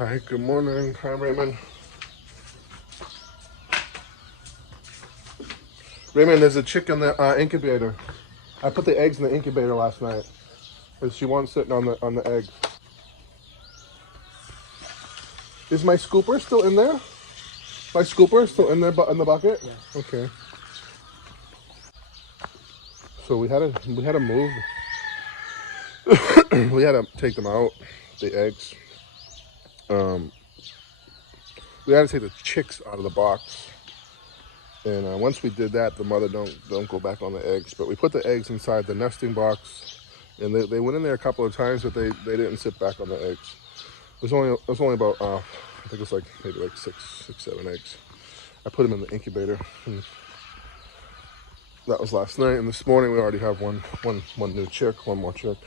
Hi, good morning. Hi, Raymond. Raymond, there's a chick in the incubator. I put the eggs in the incubator last night. Cause she wants sitting on the eggs. Is my scooper still in there? My scooper still in there, but in the bucket? Yeah. Okay. So we had to move. We had to take them out, the eggs. Um, we had to take the chicks out of the box. And once we did that, the mother don't go back on the eggs. But we put the eggs inside the nesting box, and they went in there a couple of times, but they didn't sit back on the eggs. It was only about I think it's like maybe like six, 7 eggs. I put them in the incubator, and that was last night. And this morning we already have one new chick, one more chick.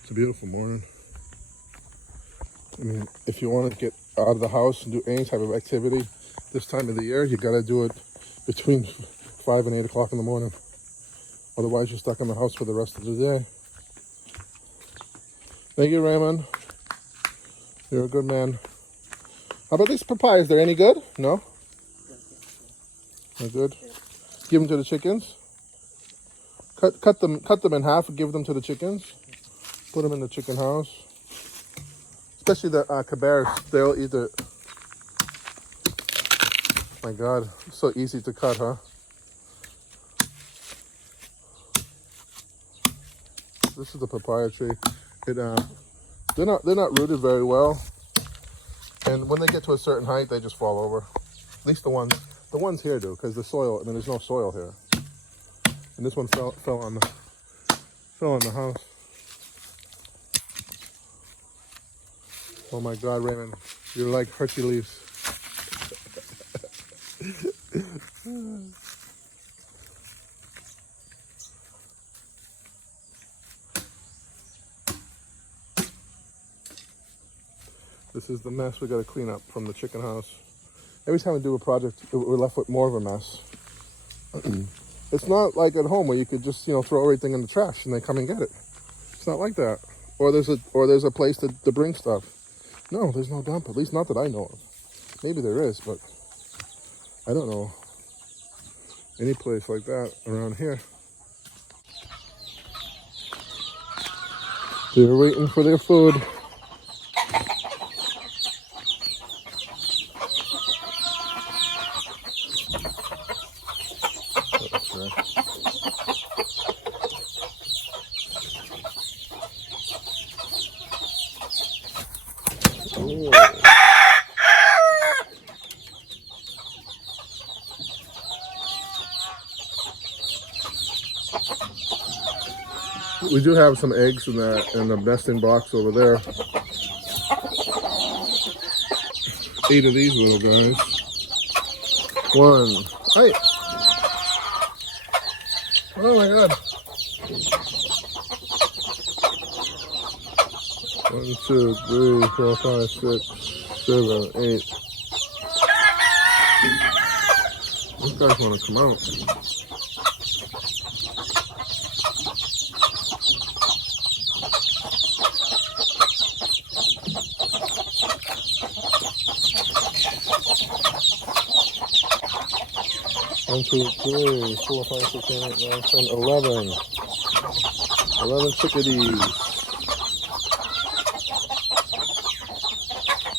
It's a beautiful morning. I mean, if you want to get out of the house and do any type of activity this time of the year, you got to do it between 5 and 8 o'clock in the morning. Otherwise, you're stuck in the house for the rest of the day. Thank you, Raymond. You're a good man. How about these papayas? They're any good? No? They're good. Give them to the chickens. Cut them in half and give them to the chickens. Put them in the chicken house. Especially the cabares, they'll eat it. My God, it's so easy to cut, huh? This is the papaya tree. They're not rooted very well, and when they get to a certain height, they just fall over. At least the ones here do, because the soil. I mean, there's no soil here, and this one fell on the house. Oh my God, Raymond, you're like Hercules. This is the mess we got to clean up from the chicken house. Every time we do a project, we're left with more of a mess. It's not like at home where you could just throw everything in the trash and they come and get it. It's not like that. Or there's a place to bring stuff. No, there's no dump. At least not that I know of. Maybe there is, but I don't know any place like that around here. They're waiting for their food. We do have some eggs in the nesting box over there. 8 of these little guys. 1. Hey! Oh my God! 1, 2, 3, 4, 5, 6, 7, 8. These guys want to come out. One, 2, 3, 4, 5, 6, 7, 8, 9, 10, 11. 11 chickadees.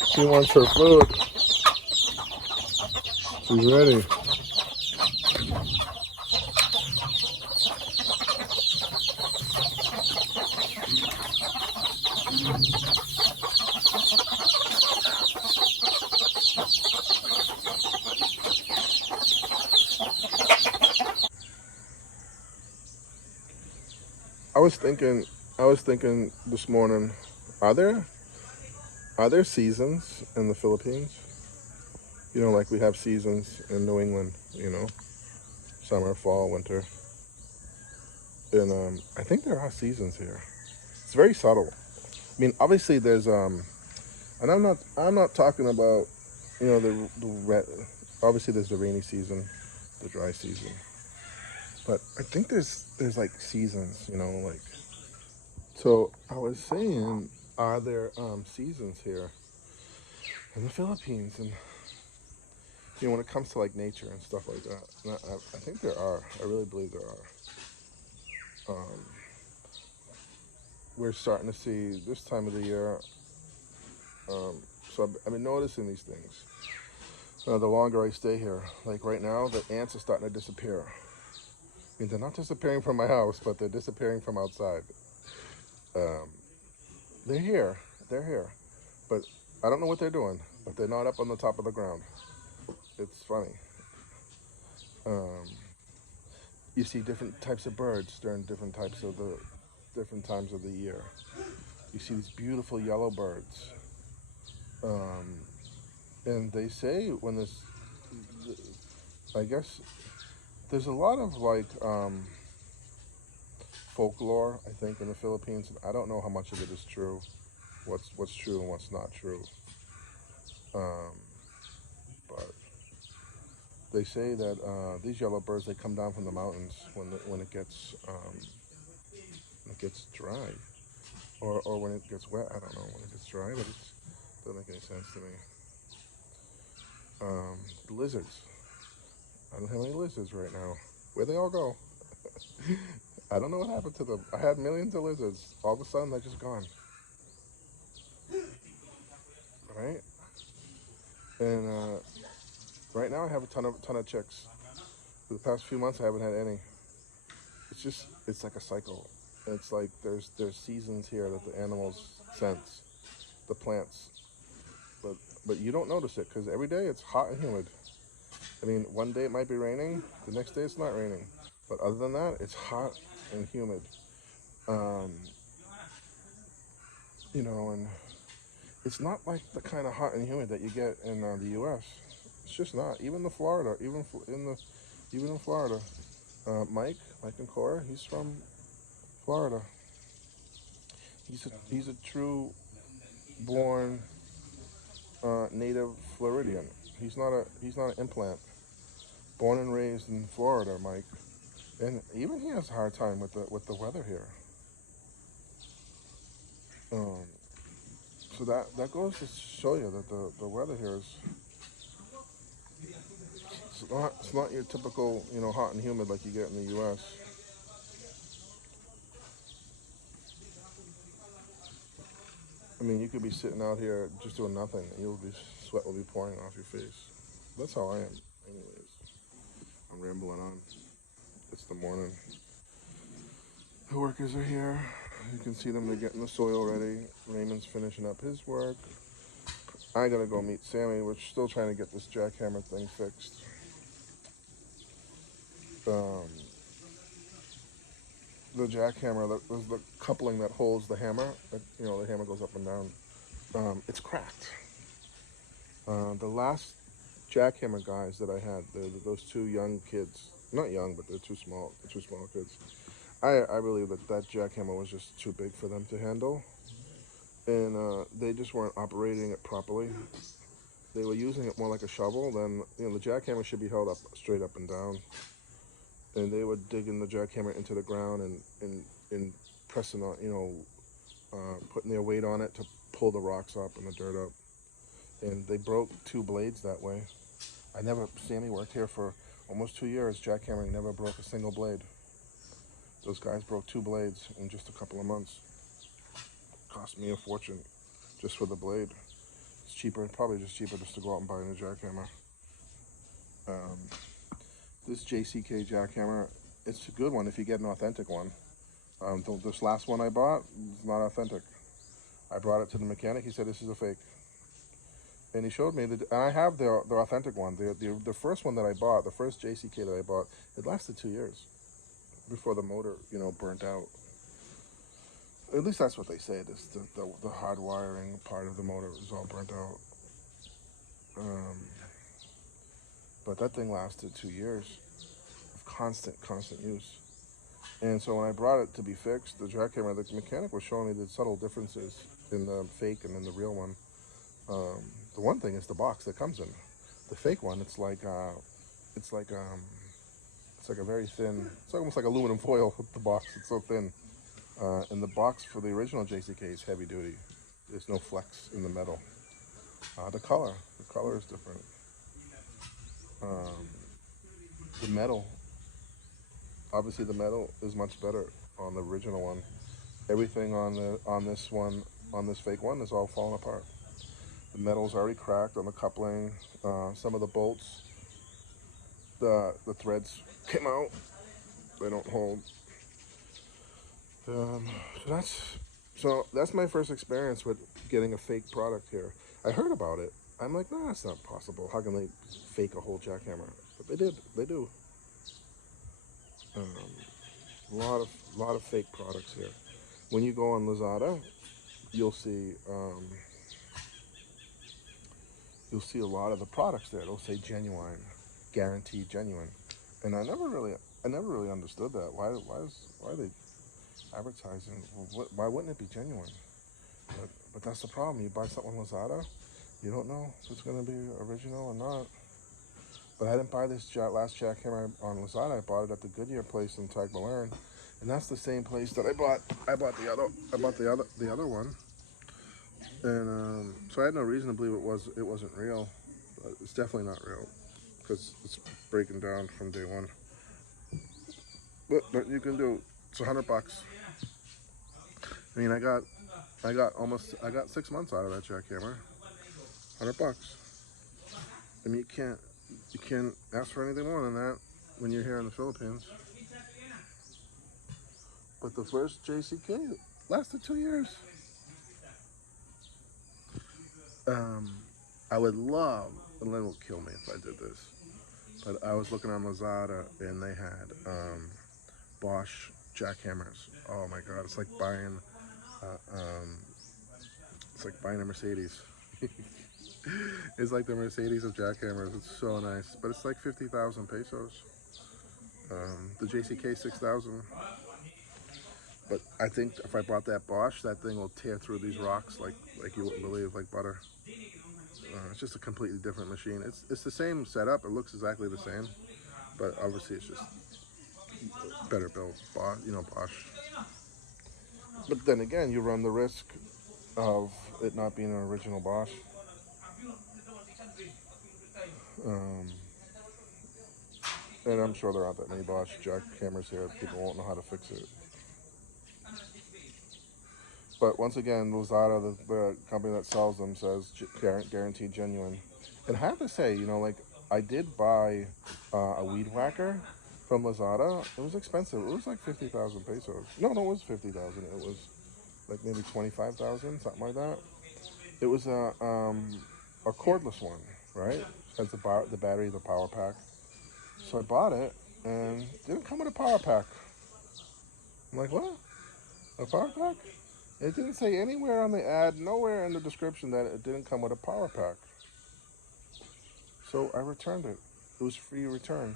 She wants her food. She's ready. I was thinking this morning, are there seasons in the Philippines? Like we have seasons in New England, summer, fall, winter. And I think there are seasons here. It's very subtle. I mean, obviously there's and I'm not talking about, obviously there's the rainy season, the dry season. But I think there's like seasons, like. So I was saying, are there seasons here in the Philippines? And when it comes to like nature and stuff like that, and I think there are. I really believe there are. Um, we're starting to see this time of the year. So I've been noticing these things. The longer I stay here, like right now, the ants are starting to disappear. I mean, they're not disappearing from my house, but they're disappearing from outside. Um, they're here. They're here. But I don't know what they're doing, but they're not up on the top of the ground. It's funny. Um, you see different types of birds during different times of the year. You see these beautiful yellow birds, um, and they say when this, I guess there's a lot of like folklore. I think in the Philippines, and I don't know how much of it is true. What's true and what's not true. Um, but they say that these yellow birds they come down from the mountains when it gets dry or when it gets wet. I don't know when it gets dry, but it doesn't make any sense to me. The lizards. I don't have any lizards right now. Where'd they all go? I don't know what happened to them. I had millions of lizards. All of a sudden, they're just gone. Right? And right now, I have a ton of chicks. For the past few months, I haven't had any. It's like a cycle. It's like there's seasons here that the animals sense, the plants, but but you don't notice it because every day it's hot and humid. I mean, one day it might be raining, the next day it's not raining, but other than that, it's hot and humid. Um, and it's not like the kind of hot and humid that you get in the U.S. It's just not. Even the Florida, even in Florida, Mike and Cora, he's from Florida. He's a true born native Floridian. He's not an implant. Born and raised in Florida, Mike, and even he has a hard time with the weather here. Um, so that goes to show you that the weather here is it's not your typical hot and humid like you get in the U.S. I mean, you could be sitting out here just doing nothing, and sweat will be pouring off your face. That's how I am, anyways. I'm rambling on. It's the morning. The workers are here. You can see them. They're getting the soil ready. Raymond's finishing up his work. I gotta go meet Sammy. We're still trying to get this jackhammer thing fixed. Um, the jackhammer, there's the coupling that holds the hammer. The hammer goes up and down. It's cracked. The last jackhammer guys that I had, those two young kids, not young, but they're too small. They're two small kids. I believe that jackhammer was just too big for them to handle, and they just weren't operating it properly. They were using it more like a shovel. Then the jackhammer should be held up straight up and down, and they were digging the jackhammer into the ground and pressing on, putting their weight on it to pull the rocks up and the dirt up, and they broke two blades that way. Sammy worked here for almost 2 years, jackhammering, never broke a single blade. Those guys broke two blades in just a couple of months. Cost me a fortune just for the blade. It's cheaper, probably just cheaper just to go out and buy a new jackhammer. Um, this JCK jackhammer, it's a good one if you get an authentic one. This last one I bought is not authentic. I brought it to the mechanic. He said this is a fake, and he showed me and I have the authentic one. The first one that I bought, the first JCK that I bought, it lasted 2 years before the motor burnt out. At least that's what they say. The hard wiring part of the motor is all burnt out. Um, but that thing lasted 2 years of constant use. And so when I brought it to be fixed, the jackhammer, the mechanic was showing me the subtle differences in the fake and in the real one. The one thing is the box that comes in. The fake one, it's like a very thin. It's almost like aluminum foil with the box. It's so thin. And the box for the original JCK is heavy duty. There's no flex in the metal. The color is different. Um, the metal, obviously, the metal is much better on the original one. Everything on this fake one is all falling apart. The metal's already cracked on the coupling. Some of the bolts, the threads came out. They don't hold. Um, so that's my first experience with getting a fake product here. I heard about it. I'm like, nah, that's not possible. How can they fake a whole jackhammer? But they did. They do. Um, lot of fake products here. When you go on Lazada, you'll see a lot of the products there. They'll say genuine, guaranteed genuine, and I never really understood that. Why are they advertising? Why wouldn't it be genuine? But that's the problem. You buy something on Lazada, you don't know if it's going to be original or not. But I didn't buy this last jackhammer on Lazada. I bought it at the Goodyear place in Tagmallern, and that's the same place that I bought the other one. And so I had no reason to believe it wasn't real. But it's definitely not real because it's breaking down from day one. But you can do. It's $100. I mean, I got 6 months out of that jackhammer. $100. I mean, you can't ask for anything more than that when you're here in the Philippines. But the first JCK lasted 2 years. I would love, and Lynn will kill me if I did this, but I was looking on Lazada and they had Bosch jackhammers. Oh my God, uh, um, it's like buying a Mercedes. It's like the Mercedes of jackhammers. It's so nice, but it's like 50,000 pesos. The JCK 6,000. But I think if I bought that Bosch, that thing will tear through these rocks like you wouldn't believe, like butter. It's just a completely different machine. It's the same setup. It looks exactly the same, but obviously it's just better built. Bosch. But then again, you run the risk of it not being an original Bosch. Um, and I'm sure there aren't that many Bosch jackhammers here. People won't know how to fix it. But once again, Lazada, the company that sells them, says guaranteed genuine. And I have to say, like I did buy a weed whacker from Lazada. It was expensive. It was like 50,000 pesos. No, it was 50,000. It was like maybe 25,000, something like that. It was a cordless one, right? Has the battery, the power pack. So I bought it, and it didn't come with a power pack. I'm like, what? A power pack? It didn't say anywhere on the ad, nowhere in the description that it didn't come with a power pack. So I returned it. It was free return.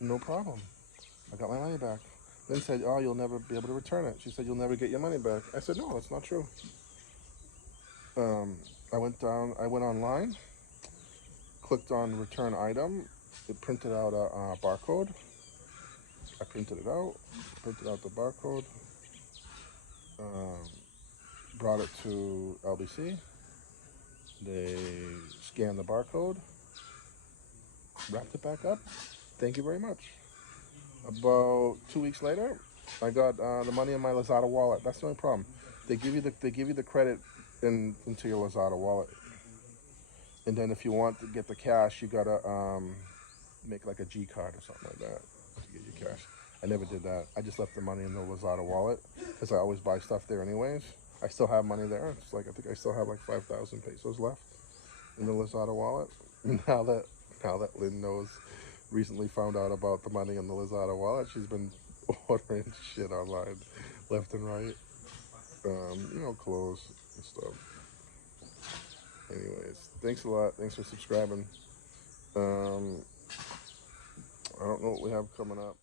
No problem. I got my money back. Then said, oh, you'll never be able to return it. She said, you'll never get your money back. I said, no, that's not true. I went online, clicked on return item. It printed out a barcode. I printed it out, printed out the barcode, brought it to LBC. They scanned the barcode, wrapped it back up. Thank you very much. About 2 weeks later, I got the money in my Lazada wallet. That's the only problem. They give you the credit into your Lazada wallet, and then if you want to get the cash, you gotta make like a G card or something like that to get your cash. I never did that. I just left the money in the Lazada wallet because I always buy stuff there anyways. I still have money there. It's like I think I still have like 5,000 pesos left in the Lazada wallet. Now that Lynn recently found out about the money in the Lazada wallet, she's been ordering shit online, left and right. Clothes and stuff. Anyways, thanks a lot. Thanks for subscribing. I don't know what we have coming up.